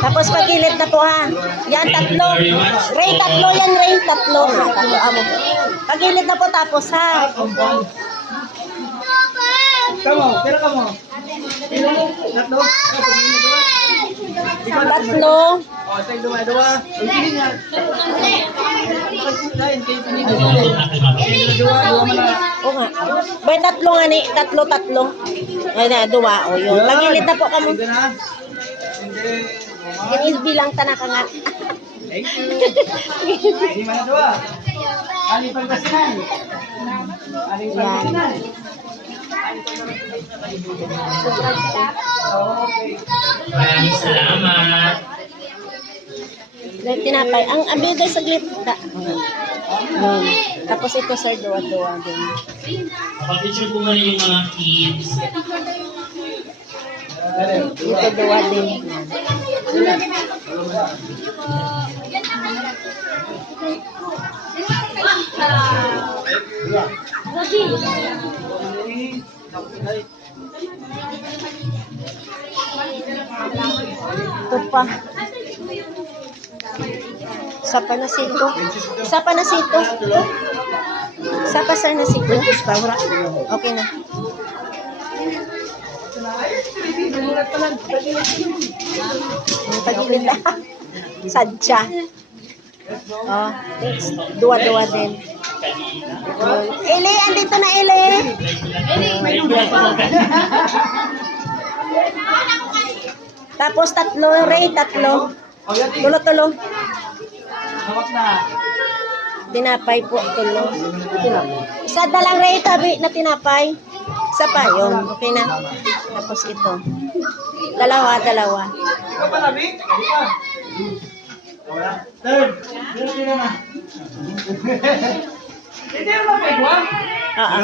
Tapos pagilid na po ha. Yan, tatlo. Ray, tatlo yan, Ray. Tatlo. Tatlo, amo. Pagilid na po tapos ha. Kamu, kira kamu. Tatlo. Tatlo. Oh, say dua. Ini niya. Dua mana? O nga. Bay, tatlo nga ni. Tatlo. Ay na, dua. O yun. Pagilid na po kamo. Hindi na. Ganyan bilang tanak nga. Ini mana dua? Ali Pangasinan. Ali Pangasinan. Maraming salamat. Dahil tinapay. Ang bigay sa gitna. Yun. Tapos ito, sir, duwa-duwa din. Kapag-picture po muna yung mga kids. Ito, duwa din. Ito pa. Isa pa na sito. Isa pa na sito. Isa pa sir na sito. Okay na. Pagilid na. Sadya. Oh, duwa-duwa din. Ili, andito na Ili. Tapos tatlo, Ray, tatlo. Tulo. Hawak na. Tinapay po, tulo. Isa na lang, Ray, tabi na tinapay. Isa pa, yun. Okay na. Tapos ito. Dalawa. Ikaw pa labi? Hindi pa. Third. Hindi na. Hindi na ba? Oo.